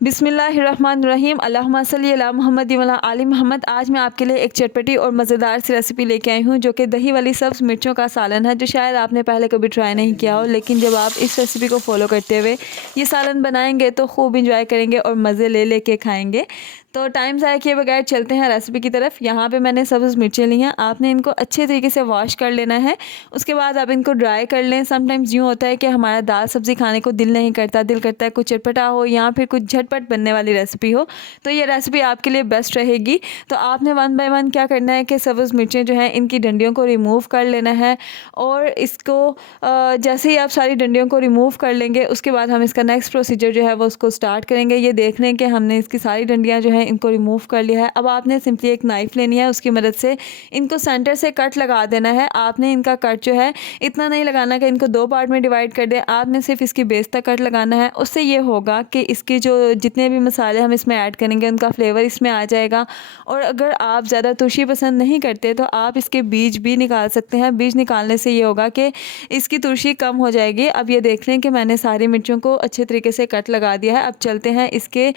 बिस्मिल्लाहिर्रहमानिर्रहीम अल्लाहुम्मा सल्ली अला मुहम्मद व अला आलि मोहम्मद। आज मैं आपके लिए एक चटपटी और मज़ेदार सी रेसिपी लेके आई हूँ जो कि दही वाली सब्ज़ मिर्चों का सालन है, जो शायद आपने पहले कभी ट्राई नहीं किया हो। लेकिन जब आप इस रेसिपी को फॉलो करते हुए ये सालन बनाएंगे तो खूब इंजॉय करेंगे और मज़े ले लेके खाएंगे। तो टाइम ज़ाया किए बगैर चलते हैं रेसिपी की तरफ। यहाँ पे मैंने सब्ज़ मिर्चें ली हैं, आपने इनको अच्छे तरीके से वॉश कर लेना है। उसके बाद आप इनको ड्राई कर लें। समटाइम्स यूँ होता है कि हमारा दाल सब्ज़ी खाने को दिल नहीं करता, दिल करता है कुछ चटपटा हो या फिर कुछ झटपट बनने वाली रेसिपी हो, तो ये रेसिपी आपके लिए बेस्ट रहेगी। तो आपने वन बाय वन क्या करना है कि सब्ज़ मिर्चें जो हैं इनकी डंडियों को रिमूव कर लेना है। और इसको जैसे ही आप सारी डंडियों को रिमूव कर लेंगे उसके बाद हम इसका नेक्स्ट प्रोसीजर जो है वो उसको स्टार्ट करेंगे। ये देख लें कि हमने इसकी सारी डंडियाँ जो हैं इनको रिमूव कर लिया है। अब आपने सिंपली एक नाइफ़ लेनी है, उसकी मदद से इनको सेंटर से कट लगा देना है। आपने इनका कट जो है इतना नहीं लगाना कि इनको दो पार्ट में डिवाइड कर दें, आपने सिर्फ इसकी बेस तक कट लगाना है। उससे ये होगा कि इसके जो जितने भी मसाले हम इसमें ऐड करेंगे उनका फ्लेवर इसमें आ जाएगा। और अगर आप ज़्यादा तुरशी पसंद नहीं करते तो आप इसके बीज भी निकाल सकते हैं। बीज निकालने से ये होगा कि इसकी तुरशी कम हो जाएगी। अब ये देख लें कि मैंने सारी मिर्चों को अच्छे तरीके से कट लगा दिया है। अब चलते हैं इसके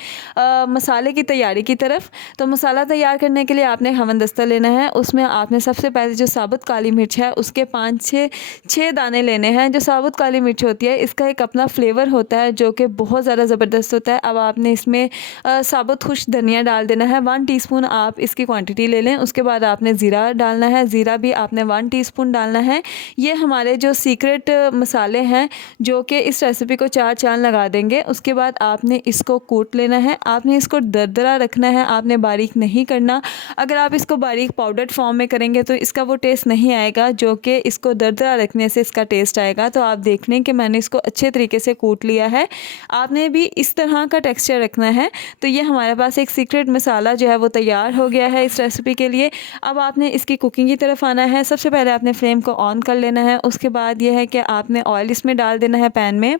मसाले की तैयारी की तरफ। तो मसाला तैयार करने के लिए आपने हमनदस्ता लेना है। उसमें आपने सबसे पहले जो साबुत काली मिर्च है उसके 5-6 दाने लेने हैं। जो साबुत काली मिर्च होती है इसका एक अपना फ्लेवर होता है जो कि बहुत ज़्यादा ज़बरदस्त होता है। अब आपने इसमें साबुत खुश धनिया डाल देना है। 1 टीस्पून आप इसकी क्वांटिटी ले लें। उसके बाद आपने ज़ीरा डालना है, ज़ीरा भी आपने 1 टीस्पून डालना है। ये हमारे जो सीक्रेट मसाले हैं जो कि इस रेसिपी को 4 चाँद लगा देंगे। उसके बाद आपने इसको कूट लेना है। आपने इसको दरदरा रखना है, आपने बारीक नहीं करना। अगर आप इसको बारीक पाउडर्ड फॉर्म में करेंगे तो इसका वो टेस्ट नहीं आएगा जो कि इसको दरदरा रखने से इसका टेस्ट आएगा। तो आप देख लें कि मैंने इसको अच्छे तरीके से कूट लिया है। आपने भी इस तरह का टेक्सचर रखना है। तो ये हमारे पास एक सीक्रेट मसाला जो है वो तैयार हो गया है इस रेसिपी के लिए। अब आपने इसकी कुकिंग की तरफ आना है। सबसे पहले आपने फ्लेम को ऑन कर लेना है। उसके बाद ये है कि आपने ऑयल इसमें डाल देना है पैन में।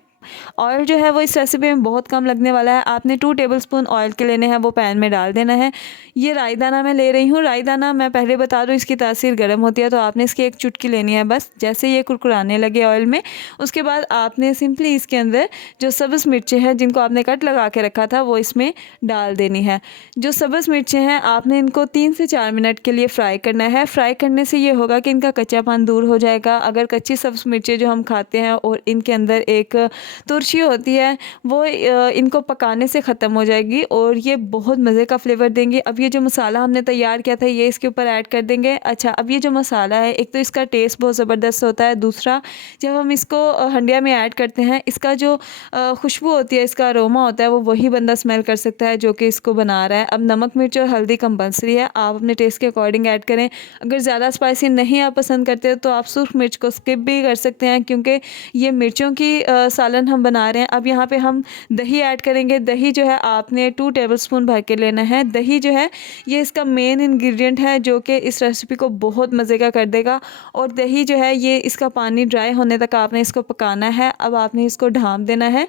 ऑयल जो है वो इस रेसिपी में बहुत कम लगने वाला है। आपने 2 टेबलस्पून ऑयल के लेने हैं, वो पैन में डाल देना है। ये राई दाना मैं ले रही हूँ। राई दाना मैं पहले बता दूँ इसकी तासीर गर्म होती है, तो आपने इसकी एक चुटकी लेनी है बस। जैसे ये कुरकुराने लगे ऑयल में, उसके बाद आपने सिंपली इसके अंदर जो सब्ज़ मिर्चें हैं जिनको आपने कट लगा के रखा था वो इसमें डाल देनी है। जो सब्ज़ मिर्चें हैं आपने इनको 3 से 4 मिनट के लिए फ्राई करना है। फ्राई करने से ये होगा कि इनका कच्चापन दूर हो जाएगा। अगर कच्ची सब्ज़ मिर्चें जो हम खाते हैं और इनके अंदर एक तुरशी होती है वो इनको पकाने से ख़त्म हो जाएगी और ये बहुत मज़े का फ्लेवर देंगे। अब ये जो मसाला हमने तैयार किया था ये इसके ऊपर ऐड कर देंगे। अच्छा, अब ये जो मसाला है एक तो इसका टेस्ट बहुत ज़बरदस्त होता है, दूसरा जब हम इसको हंडिया में ऐड करते हैं इसका जो खुशबू होती है, इसका अरोमा होता है, वो वही बंदा स्मेल कर सकता है जो कि इसको बना रहा है। अब नमक मिर्च और हल्दी कंपलसरी है, आप अपने टेस्ट के अकॉर्डिंग ऐड करें। अगर ज़्यादा स्पाइसी नहीं आप पसंद करते तो आप सुर्ख मिर्च को स्किप भी कर सकते हैं क्योंकि ये मिर्चों की सालन हम बना रहे हैं। अब यहाँ पे हम दही ऐड करेंगे। दही जो है आपने 2 टेबलस्पून भर के लेना है। दही जो है ये इसका मेन इंग्रेडिएंट है जो कि इस रेसिपी को बहुत मज़े का कर देगा। और दही जो है ये इसका पानी ड्राई होने तक आपने इसको पकाना है। अब आपने इसको ढाँप देना है।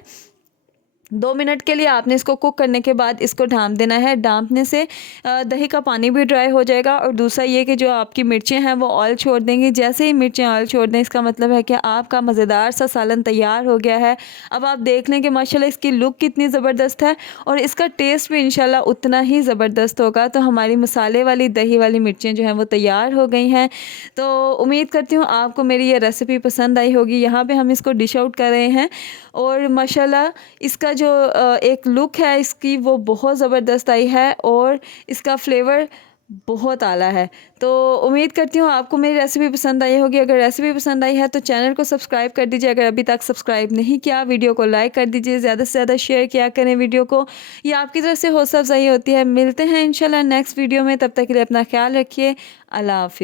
2 मिनट के लिए आपने इसको कुक करने के बाद इसको ढाँप देना है। ढाँपने से दही का पानी भी ड्राई हो जाएगा और दूसरा ये कि जो आपकी मिर्चें हैं वो ऑयल छोड़ देंगी। जैसे ही मिर्चें ऑयल छोड़ दें इसका मतलब है कि आपका मज़ेदार सा सालन तैयार हो गया है। अब आप देख लें कि माशाल्लाह इसकी लुक कितनी ज़बरदस्त है और इसका टेस्ट भी इंशाल्लाह उतना ही ज़बरदस्त होगा। तो हमारी मसाले वाली दही वाली मिर्चें जो हैं वो तैयार हो गई हैं। तो उम्मीद करती हूँ आपको मेरी ये रेसिपी पसंद आई होगी। यहाँ पर हम इसको डिश आउट कर रहे हैं और माशाल्लाह इसका जो एक लुक है इसकी वो बहुत ज़बरदस्त आई है और इसका फ्लेवर बहुत आला है। तो उम्मीद करती हूँ आपको मेरी रेसिपी पसंद आई होगी। अगर रेसिपी पसंद आई है तो चैनल को सब्सक्राइब कर दीजिए। अगर अभी तक सब्सक्राइब नहीं किया, वीडियो को लाइक कर दीजिए, ज़्यादा से ज़्यादा शेयर किया करें वीडियो को। ये आपकी तरफ से हौसला अफजाई होती है। मिलते हैं इंशाल्लाह नेक्स्ट वीडियो में, तब तक के लिए अपना ख्याल रखिए। अल्लाह हाफिज़।